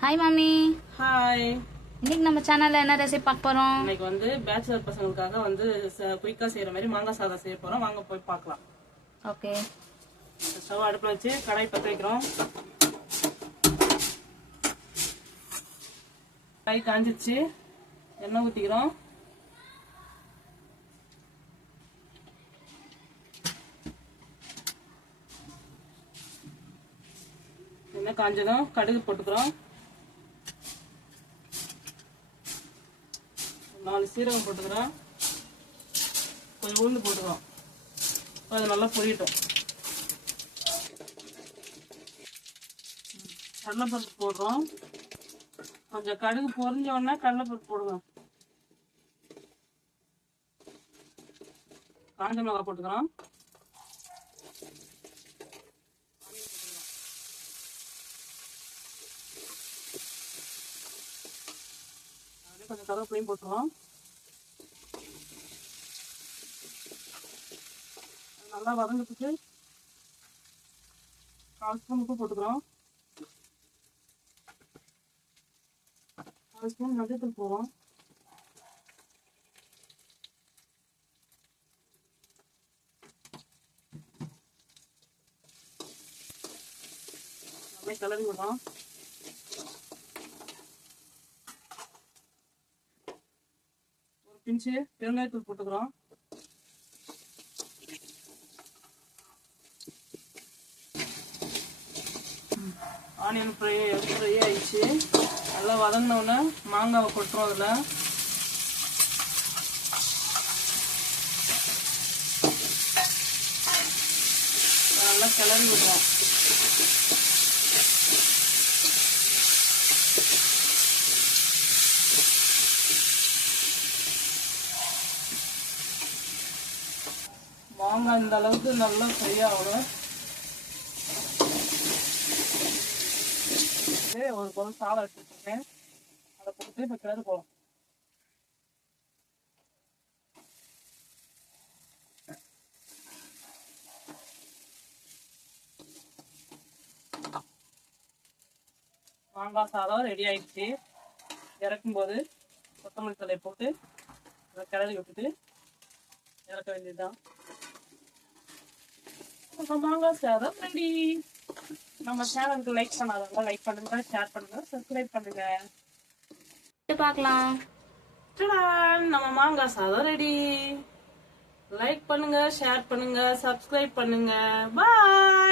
Hi மாமி. Hi. இன்னைக்கு நம்ம சேனல்ல என்ன ரெசிபி பார்க்க போறோம்? இன்னைக்கு வந்து பேச்சுலர் பசங்களுக்காக வந்து குயிக்கா செய்யற மாதிரி மாங்காய் சாதம் செய்ய போறோம். வாங்க போய் பார்க்கலாம். ஓகே. ஸ்டவ் அடுப்புல வச்சு கடாய் பற்ற வைக்கிறோம். கடாய் காஞ்சிச்சு, எண்ணெய் ஊத்திக்கிறோம். எண்ணெய் காஞ்சதும் கடுகு போட்டுக்கிறோம். 4 சீரகம் போட்டுக்கிறோம். கொஞ்சம் உளுந்து போட்டுக்கிறோம். அது நல்லா பொரியட்டும். கடலைப்பருப்பு போடுறோம். கொஞ்சம் கடுகு பொரிஞ்ச உடனே கடலைப்பருப்பு போடுவோம். காஞ்ச மிளகாய் போட்டுக்கிறோம். கொஞ்சம் கருவேப்பிலையும் போட்டுருவோம். நல்லா வதங்கிட்டு 1/4 ஸ்பூன் உப்பு போட்டுக்கிறோம். 1 ஸ்பூன் மஞ்சள் போடுறோம். நல்லா கிளறி விடுறோம். பிஞ்சு பெருங்காயத்தூள் போட்டுக்கிறோம். ஆனியன் ஃப்ரை ஆயிடுச்சு. நல்லா வதங்கினோடனே மாங்காவை கொட்டுறோம். அதில் நல்லா கிளறி விடுறோம். மாங்காய் இந்த அளவுக்கு நல்லா சரியாகணும். ஒரு பொருள் சாதம் எடுத்துருக்கேன். அதை போட்டு இப்போ கிளறு போகலாம். மாங்காய் சாதம் ரெடி ஆயிடுச்சு. இறக்கும்போது கொத்தமல்லி தழையை போட்டு அதை கிளறி விட்டுட்டு இறக்க வேண்டியதுதான். மாங்காய் சாதம் ரெடி. நம்ம சேனலுக்கு லைக் பண்ணாதவங்க லைக் பண்ணுங்க, ஷேர் பண்ணுங்க, சப்ஸ்கிரைப் பண்ணுங்க. பார்க்கலாம். நம்ம மாங்காய் சாதம் ரெடி. லைக் பண்ணுங்க, ஷேர் பண்ணுங்க, சப்ஸ்கிரைப் பண்ணுங்க. பாய்.